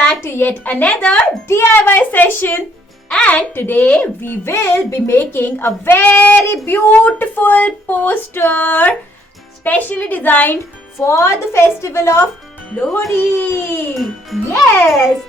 back to yet another DIY session. And today we will be making a very beautiful poster specially designed for the festival of Lohri. Yes!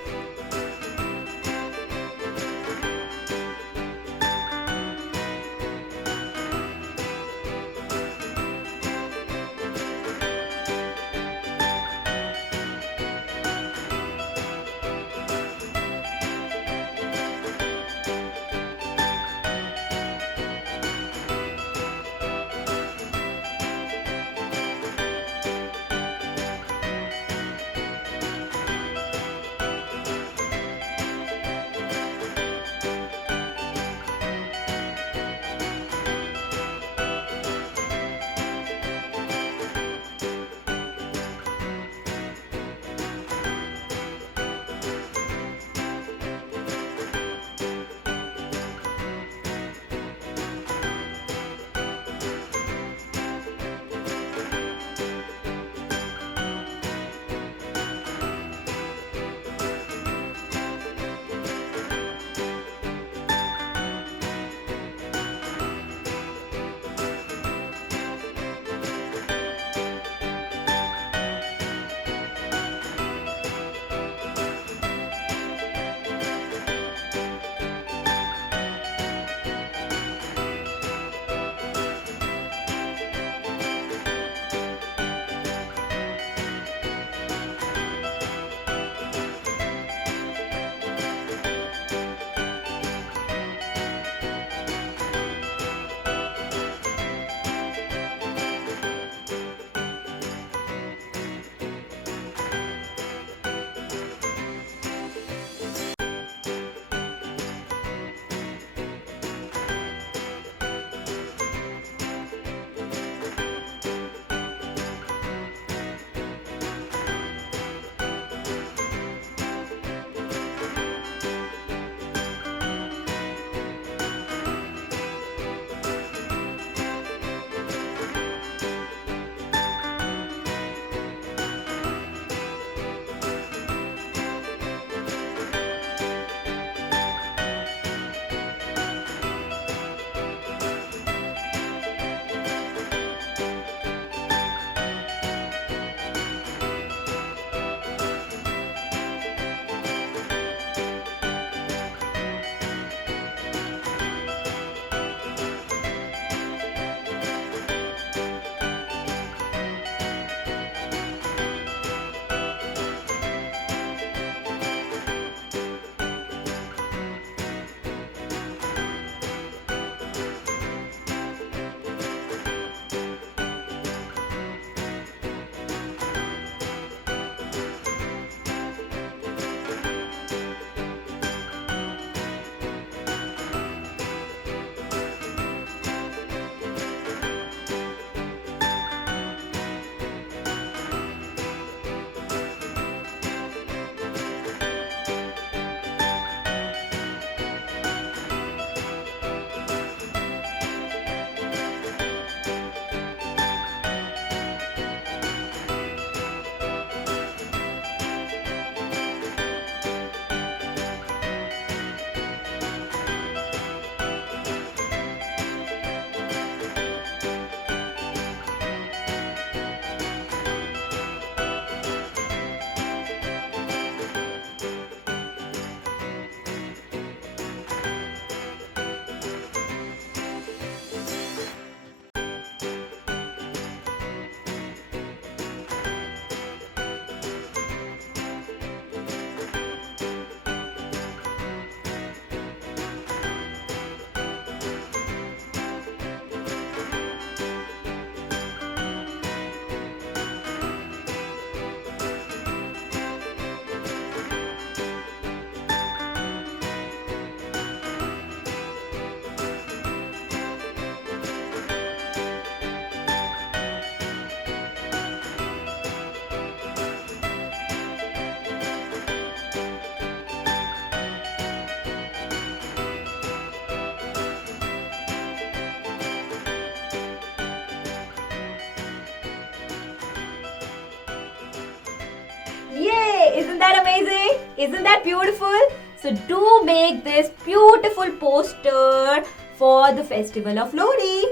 Yay! Isn't that amazing? Isn't that beautiful? So do make this beautiful poster for the festival of Lohri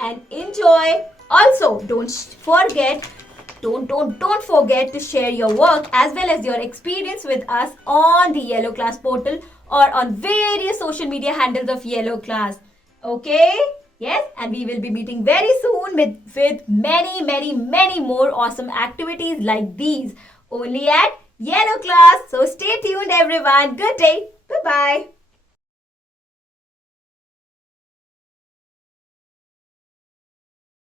and enjoy. Also, don't forget to share your work as well as your experience with us on the Yellow Class portal or on various social media handles of Yellow Class. Okay? Yes, and we will be meeting very soon with many more awesome activities like these only at Yellow Class. So stay tuned everyone. Good day. Bye-bye.